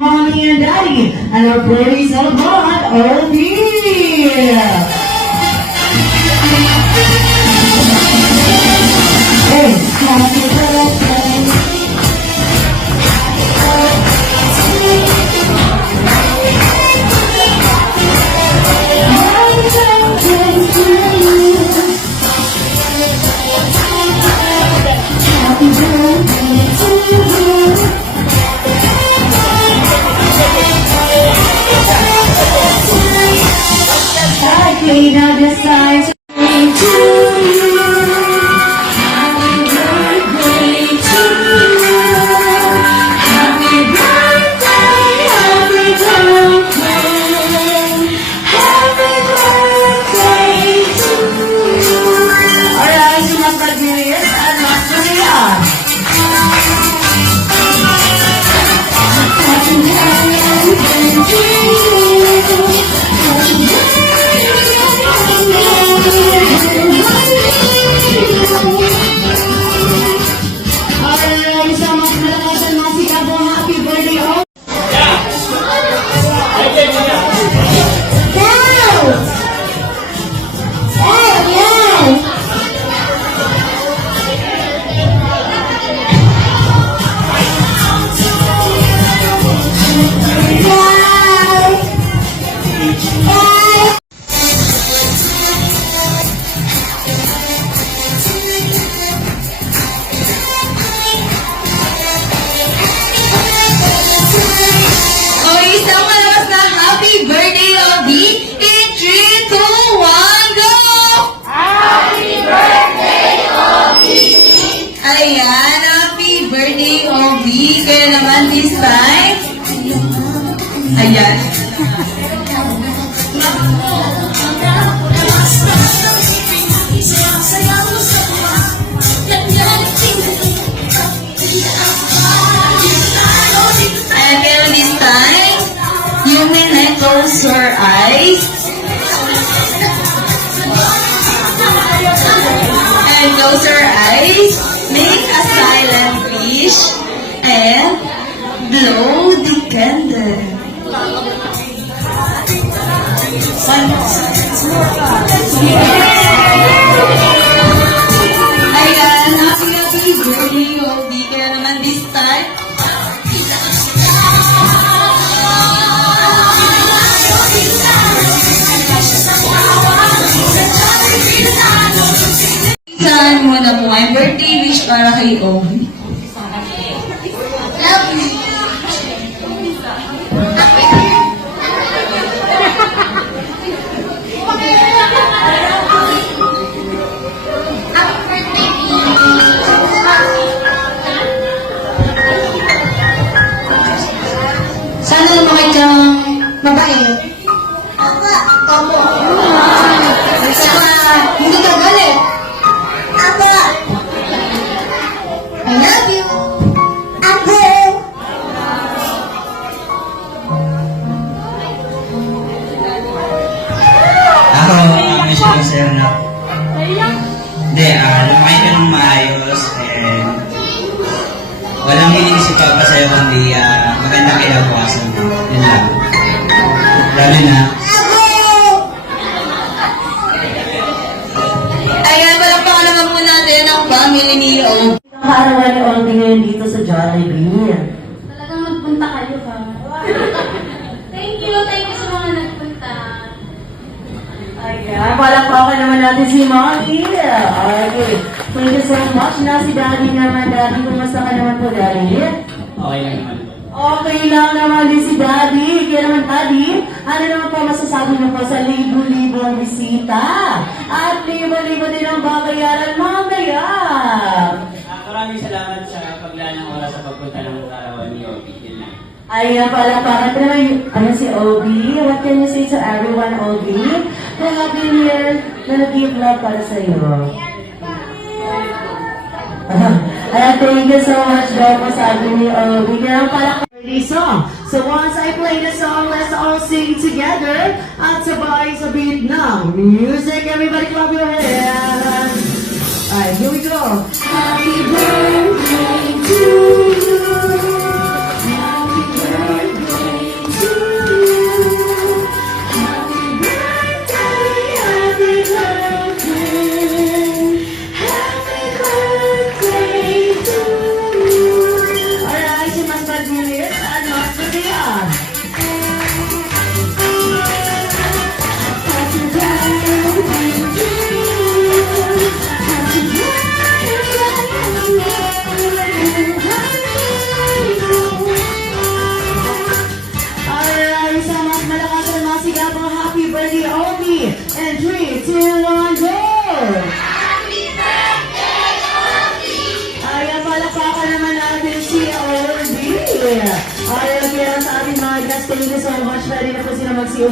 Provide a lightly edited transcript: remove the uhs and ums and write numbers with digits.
Mommy and Daddy, and our praise of God, OB! Hey, happy birthday! Clean out the signs to you. Happy birthday to you. Happy birthday, happy birthday. Happy birthday to you. Alright, so mga Pag-Julius at Mas Maria. Happy birthday to you. Ayan, happy birthday, Obi. Kaya naman this time. Ayan. Ayan, pero this time, you may close your eyes. And close your eyes. Make a silent wish and blow the candle. Ayan, happy birthday, Obi. Kaya naman this time. Saan mo na po ang birthday wish para kay Obi? Love you. Sana lumaki kang mabait. Opo. Opo. Saka hindi ka galit. Opo. I love you. Opo. Ako, miss ko sir na. Hindi, lumaki ka ng maayos and walang hiling si Papa sa'yo kundi maganda kinabukasan mo. Yun lang. Lalo na. Ayan, palakpakan naman po natin ang family ni Obi. Nakarawan ni Obi ngayon dito sa Jollibee. Talagang nagpunta kayo, ha? Thank you sa mga nagpunta. Ayan, palakpakan naman natin si Mommy. Okay, thank you so much. Na si Daddy naman. Daddy, kumusta ka naman po, Daddy? Okay lang naman. Okay lang naman din si Daddy. Kaya naman, Daddy, ano naman po masasabi niyo po sa libo-libong bisita? At libo-libo din ang babayaran mamaya. Maraming salamat sa paglaan ng oras sa pagpunta ng karawan ni Obi. Yun lang. Ayan, palakpakan ko naman ano si Obi. What can you say to everyone, Obi? Na happy New Year na nag-give love para sa iyo. Ayan, thank you so much daw po sa akin ni Obi. Kaya palakpakan song. So once I play the song, let's all sing together at sabay sa beat ng music. Everybody clap your hands. Alright, here we go. Happy birthday to you. Happy birthday. 2, 1, go! Ayan, palakpakan naman natin si Orby. Ayan, kaya sa ating mga guests, thank you so much. Pwede na po sila mag-see